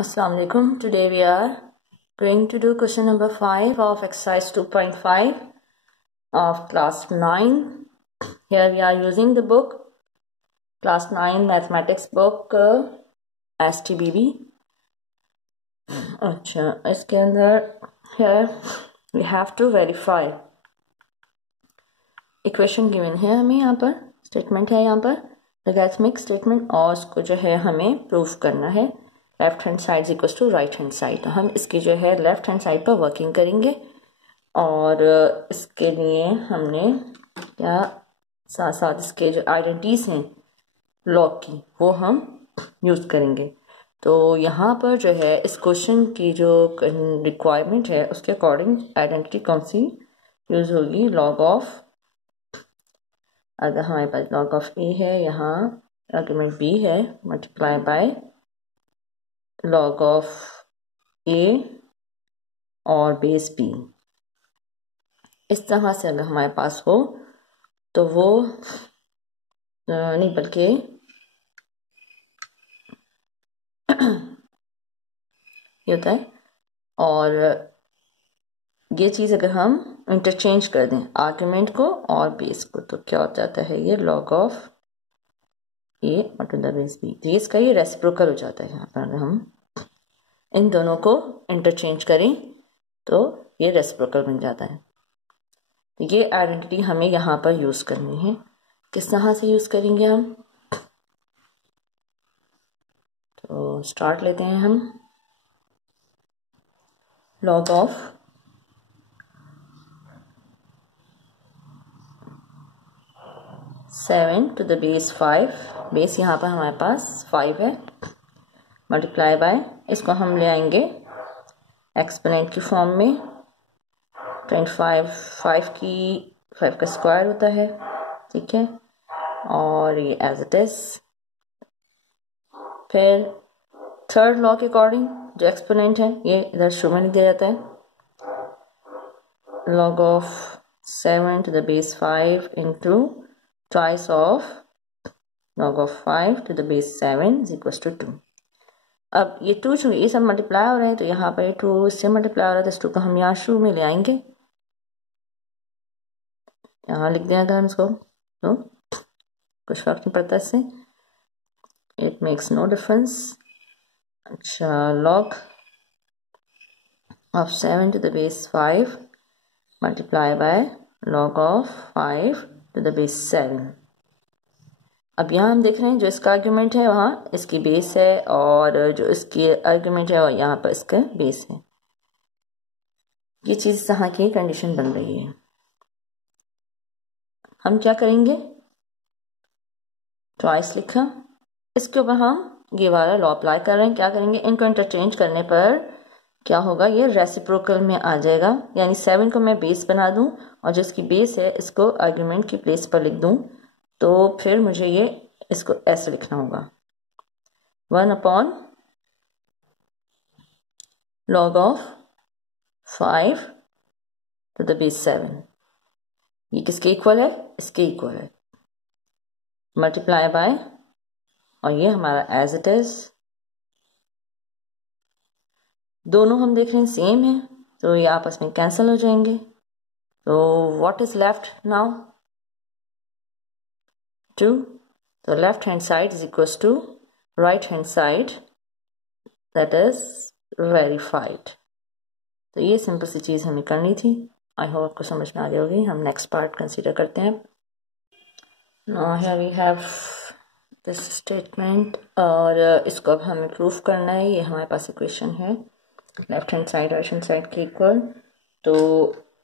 Assalamu alaikum. Today we are going to do question number 5 of exercise 2.5 of class 9. Here we are using the book class 9 mathematics book STBB. अच्छा, इसके अंदर here we have to verify equation given है हमें यहाँ पर statement है यहाँ पर logarithmic statement और उसको जो है हमें proof करना है left hand side equal to right hand side. हम इसकी जो है लेफ्ट हैंड साइड पर वर्किंग करेंगे और इसके लिए हमने क्या साथ साथ इसके जो आइडेंटिटीज हैं लॉग की वो हम यूज़ करेंगे। तो यहाँ पर जो है इस क्वेश्चन की जो रिक्वायरमेंट है उसके अकॉर्डिंग आइडेंटिटी कौन सी यूज़ होगी, लॉग ऑफ। अगर हमारे पास लॉग ऑफ ए है, यहाँ आर्गुमेंट बी है, मल्टीप्लाई बाय लॉग ऑफ ए और बेस बी। इस तरह से अगर हमारे पास हो तो वो नहीं बल्कि ये होता है। और ये चीज़ अगर हम इंटरचेंज कर दें आर्गुमेंट को और बेस को तो क्या हो जाता है, ये लॉग ऑफ ए और टू द बेस बी। तो इसका ये रेसिप्रोकल हो जाता है। यहाँ पर अगर हम इन दोनों को इंटरचेंज करें तो ये रेसिप्रोकल बन जाता है। तो ये आइडेंटिटी हमें यहाँ पर यूज़ करनी है। किस तरह से यूज़ करेंगे हम, तो स्टार्ट लेते हैं हम। Log of seven to the base 5, base यहाँ पर हमारे पास 5 है, मल्टीप्लाई बाय इसको हम ले आएंगे एक्सपोनेंट की फॉर्म में। 25 5 का स्क्वायर होता है, ठीक है, और ये एज इट इज। फिर थर्ड लॉ के अकॉर्डिंग जो एक्सपोनेंट है ये इधर शुरू में लिख दिया जाता है, log of 7 to the base 5 into twice of log of 5 to the base 7 is equal to 2। अब ये 2 जो ये सब मल्टीप्लाई हो रहे हैं तो यहाँ पर 2 इससे मल्टीप्लाई हो रहा है तो इस 2 को हम यहाँ शुरू में ले आएंगे, यहाँ लिख दें अगर हम इसको तो कुछ फर्क नहीं पड़ता इससे, इट मेक्स नो डिफरेंस। अच्छा, log of 7 to the base 5 multiply by log of 5 to the base 7। अब यहाँ हम देख रहे हैं जो इसका आर्ग्यूमेंट है वहाँ इसकी बेस है और जो इसकी आर्ग्यूमेंट है यहाँ पर इसका बेस है। ये चीज़ यहाँ की कंडीशन बन रही है। हम क्या करेंगे, ट्वाइस लिखा, इसके ऊपर हम ये वाला लॉ अप्लाई कर रहे हैं। क्या करेंगे, इनको इंटरचेंज करने पर क्या होगा, ये रेसिप्रोकल में आ जाएगा। यानी 7 को मैं बेस बना दूं और जो इसकी बेस है इसको आर्ग्यूमेंट की प्लेस पर लिख दूं तो फिर मुझे ये इसको ऐसे लिखना होगा, 1 upon log of 5 to the base 7। ये किसके इक्वल है, इसके इक्वल है, मल्टीप्लाई बाय और ये हमारा एज इट इज। दोनों हम देख रहे हैं सेम है तो ये आपस में कैंसिल हो जाएंगे। तो व्हाट इज लेफ्ट नाउ, 2। तो left hand side is equal to right hand side, that is verified. तो ये सिंपल सी चीज़ हमें करनी थी। आई होप आपको समझ में आ गई होगी। हम नेक्स्ट पार्ट कंसीडर करते हैं। Now here we have this statement और इसको अब हमें प्रूफ करना है। ये हमारे पास इक्वेशन है left hand side right hand side के इक्वल। तो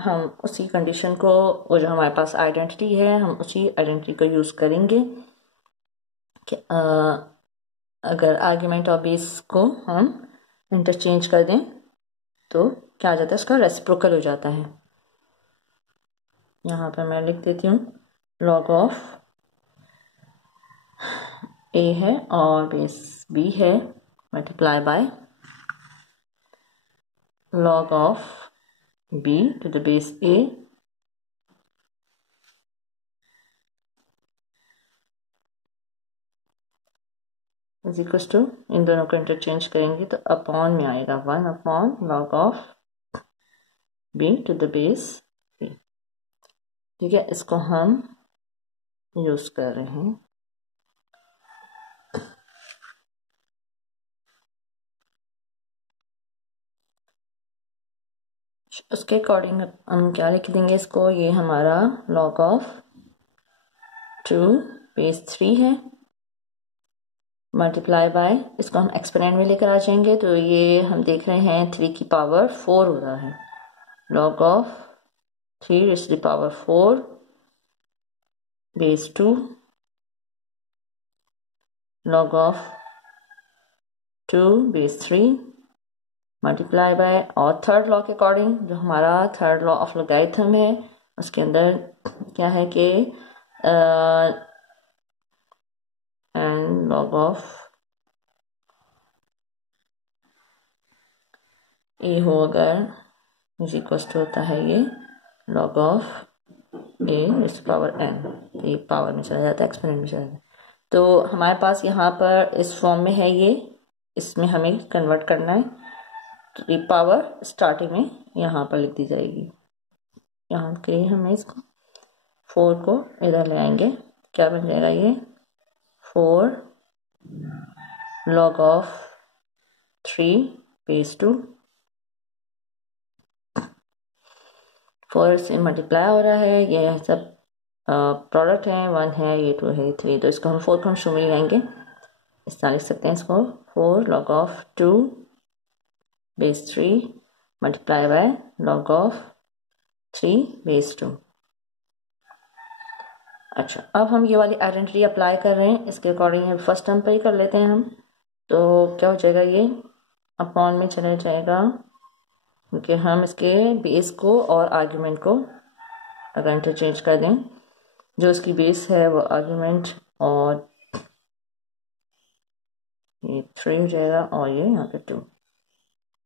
हम उसी कंडीशन को, वो जो हमारे पास आइडेंटिटी है, हम उसी आइडेंटिटी को यूज़ करेंगे कि अगर आर्ग्यूमेंट और बेस को हम इंटरचेंज कर दें तो क्या आ जाता है, इसका रेसिप्रोकल हो जाता है। यहाँ पर मैं लिख देती हूँ, लॉग ऑफ ए है और बेस बी है, multiply by log of b to the base a is equal to, इन दोनों को इंटरचेंज करेंगे तो अपॉन में आएगा 1 upon log of b to the base b। ठीक है, इसको हम यूज कर रहे हैं। उसके अकॉर्डिंग हम क्या लिख देंगे इसको, ये हमारा लॉग ऑफ 2 बेस 3 है, मल्टीप्लाई बाय, इसको हम एक्सपोनेंट में लेकर आ जाएंगे तो ये हम देख रहे हैं 3 की पावर 4 हो रहा है। Log of 3 raise to the power 4 base 2 log of 2 base 3 multiply by, और थर्ड लॉ के अकॉर्डिंग जो हमारा थर्ड लॉ ऑफ लॉगरिथम है उसके अंदर क्या है कि एंड लॉग ऑफ ए हो अगर इज इक्वल टू होता है ये लॉग ऑफ ए इस पावर एन, तो ये पावर में चला जाता है, एक्सपोनेंट में चला जाता है। तो हमारे पास यहाँ पर इस फॉर्म में है ये, इसमें हमें कन्वर्ट करना है तो ये पावर स्टार्टिंग में यहाँ पर लिख दी जाएगी। यहाँ के लिए हमें इसको 4 को इधर ले आएंगे, क्या बन जाएगा ये 4 लॉग ऑफ 3 बेस 2, 4 से मल्टीप्लाई हो रहा है, ये सब प्रोडक्ट है, 1 है, ये 2 है, 3, तो इसको हम 4 को हम शुरू में ले आएंगे, इस तरह लिख सकते हैं इसको 4 log of 2 base 3 multiply by log of 3 base 2। अच्छा, अब हम ये वाली आइडेंटिटी अप्लाई कर रहे हैं, इसके अकॉर्डिंग फर्स्ट टर्म पर ही कर लेते हैं हम। तो क्या हो जाएगा, ये अपॉन में चला जाएगा क्योंकि हम इसके बेस को और आर्ग्यूमेंट को अगर इंटरचेंज कर दें, जो इसकी बेस है वो आर्ग्यूमेंट और ये 3 हो जाएगा और ये यहाँ पे 2,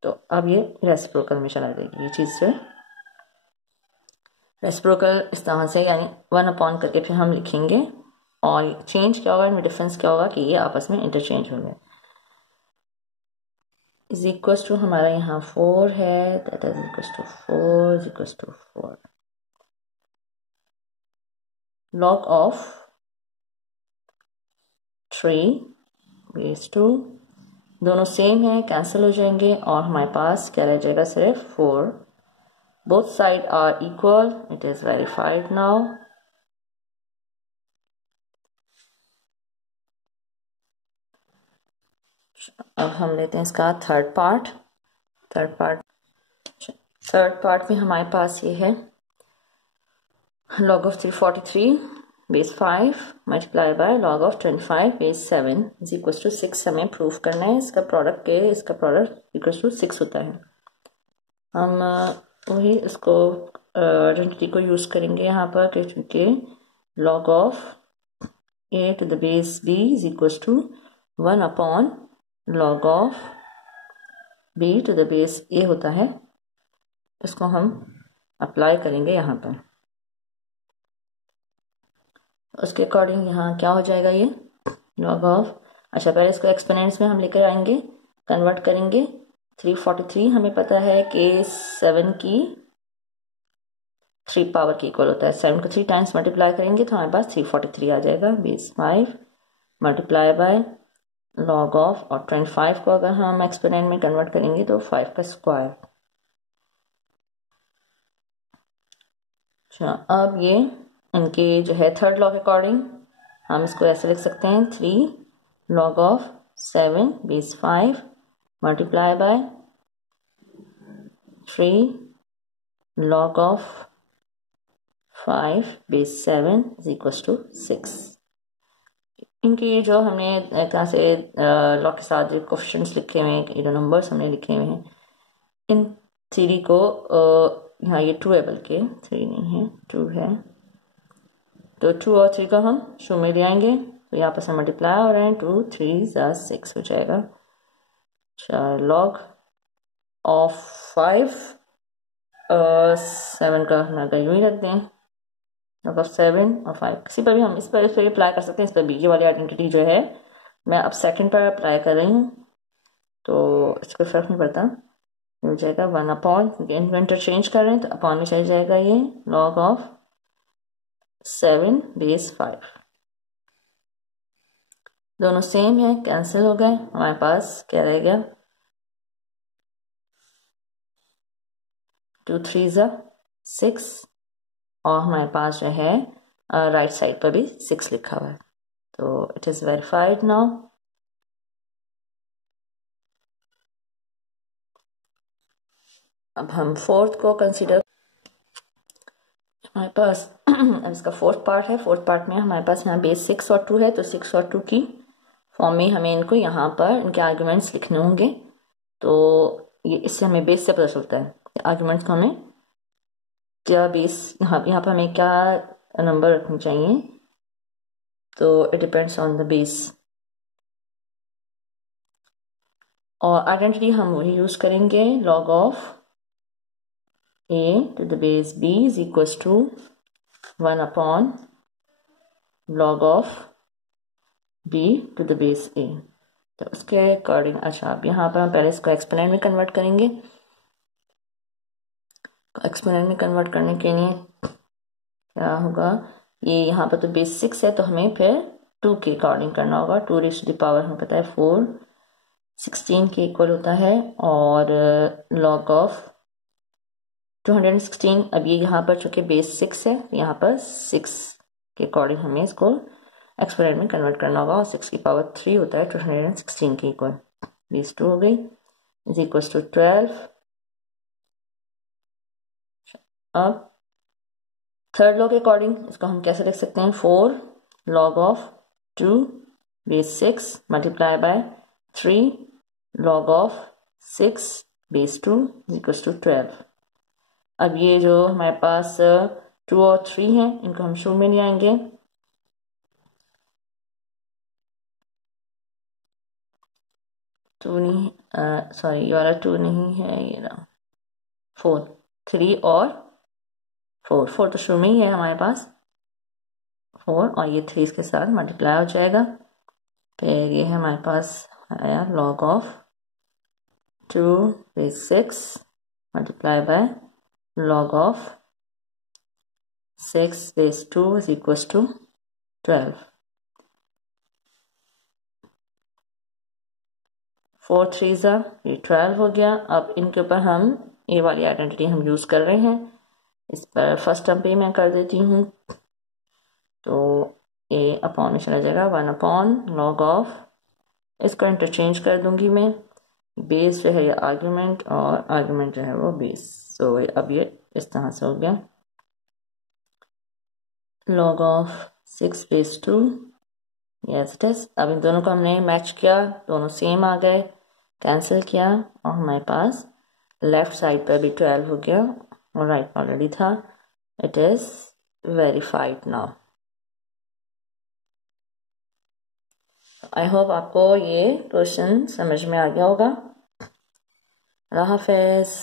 तो अब ये रेसिप्रोकल में चला जाएगी ये चीज़ जो रेसिप्रोकल इस तरह से, यानी 1 अपॉन करके फिर हम लिखेंगे और चेंज क्या होगा, इनमें डिफरेंस क्या होगा कि ये आपस में इंटरचेंज हो गए। इज इक्वल टू हमारा यहाँ 4 है, that is equal to 4 is equal to 4 log of 3 base 2, दोनों सेम है, कैंसिल हो जाएंगे और हमारे पास क्या रह जाएगा सिर्फ 4, both sides are equal, it is verified now। अब हम लेते हैं इसका थर्ड पार्ट। थर्ड पार्ट में हमारे पास ये है log of 343 base 5 multiply by log of 25 base 7 is equal to 6 हमें प्रूफ करना है। इसका प्रोडक्ट इक्वल टू 6 होता है। हम वही इसको आइडेंटिटी को यूज करेंगे यहाँ पर, क्योंकि log of a to the base b is equal to 1 upon log of b to the base a होता है। इसको हम अप्लाई करेंगे यहाँ पर, उसके अकॉर्डिंग यहाँ क्या हो जाएगा ये log of, अच्छा पहले इसको एक्सपोनेंट्स में हम लेकर आएंगे, कन्वर्ट करेंगे। 343 हमें पता है कि 7 की 3 पावर की इक्वल होता है, 7 को 3 टाइम्स मल्टीप्लाई करेंगे तो हमारे पास 343 आ जाएगा base 5 multiply by log of, और 25 को अगर हम एक्सपोनेंट में कन्वर्ट करेंगे तो 5 का स्क्वायर। अच्छा, अब ये इनके जो है थर्ड लॉ के अकॉर्डिंग हम इसको ऐसे लिख सकते हैं 3 log of 7 base 5 multiply by 3 log of 5 base 7 is equal to 6। इनकी जो हमने तरह से लॉ के साथ जो कोएफिशिएंट्स लिखे हुए हैं, जो नंबर्स हमने लिखे हुए हैं, इन 3 को यहाँ ये 2 है, बल्कि 3 नहीं है 2 है, तो 2 और 3 को हम शो में ले आएंगे तो यहाँ पर से मल्टीप्लाई हो रहे हैं, 2 3 6 हो जाएगा। अच्छा, लॉग ऑफ 5 7 का हम अगर यूँ ही रख दें, लॉग ऑफ 7 और 5 किसी पर भी हम इस पर अप्लाई कर सकते हैं, इस पर भी ये वाली आइडेंटिटी जो है मैं अब सेकंड पर अप्लाई कर रही हूँ, तो इसको फर्क नहीं पड़ता, हो जाएगा 1 अपॉन, इनको इंटरचेंज कर रहे हैं तो अपॉन में चल जाएगा ये लॉग ऑफ 7 बेस 5। दोनों सेम है, कैंसिल हो गए, हमारे पास क्या रह गया 2 3 6, और हमारे पास जो है राइट साइड पर भी 6 लिखा हुआ है, तो इट इज़ वेरीफाइड नाउ। अब हम फोर्थ को कंसीडर, हमारे पास अब इसका फोर्थ पार्ट है। फोर्थ पार्ट में हमारे पास यहाँ बेस 6 और 2 है, तो 6 और 2 की फॉर्म में हमें इनको यहाँ पर इनके आर्ग्यूमेंट्स लिखने होंगे। तो ये इससे हमें बेस से पता चलता है आर्ग्यूमेंट्स को हमें क्या बेस, यहाँ पर हमें क्या नंबर रखनी चाहिए, तो it depends on the base. और आइडेंटिटी हम वही यूज करेंगे, log of a to the base b is equals to 1 upon log of b to the base a। तो उसके अकॉर्डिंग, अच्छा अब यहाँ पर हम पहले इसको एक्सपोनेंट में कन्वर्ट करेंगे। एक्सपोनेंट में कन्वर्ट करने के लिए क्या होगा, ये यहाँ पर तो बेस 6 है, तो हमें फिर 2 के अकॉर्डिंग करना होगा। 2 रेज़ टू द पावर हमें पता है 4 16 के इक्वल होता है, और लॉग ऑफ 216, अब ये यहाँ पर चूंकि बेस 6 है, यहाँ पर 6 के अकॉर्डिंग हमें इसको एक्सपोनेंट में कन्वर्ट करना होगा, और 6 की पावर 3 होता है 216 के इक्वल। बेस 2 हो गई इज इक्वल टू 12। अब थर्ड लॉ के अकॉर्डिंग इसको हम कैसे लिख सकते हैं, 4 log of 2 base 6 multiply by 3 log of 6 base 2 is equal to 12। अब ये जो हमारे पास 2 और 3 हैं, इनको हम शून्य में ले आएंगे, टू नहीं, सॉरी ये वाला 2 नहीं है, ये ना 4, 3 और 4 तो शून्य में ही है हमारे पास 4, और ये 3 इसके साथ मल्टीप्लाई हो जाएगा। फिर ये है हमारे पास आया log of 2 base 6 multiply by log of 6 base 2 is equals to 12। 4 3 ये 12 हो गया। अब इनके ऊपर हम ये वाली आइडेंटिटी हम यूज कर रहे हैं, इस पर फर्स्ट टर्म पे मैं कर देती हूँ, तो ये अपॉन में चला जाएगा 1 अपॉन लॉग ऑफ, इसको इंटरचेंज कर दूंगी मैं, बेस जो है ये आर्ग्यूमेंट और आर्ग्यूमेंट जो है वो बेस। तो अब ये इस तरह से हो गया log of 6 base 2 yes it is। अब इन दोनों को हमने मैच किया, दोनों सेम आ गए, कैंसिल किया, और हमारे पास लेफ्ट साइड पर भी 12 हो गया और राइट ऑलरेडी था। It is verified now. I hope आपको ये क्वेश्चन समझ में आ गया होगा। अल्लाह हाफिज।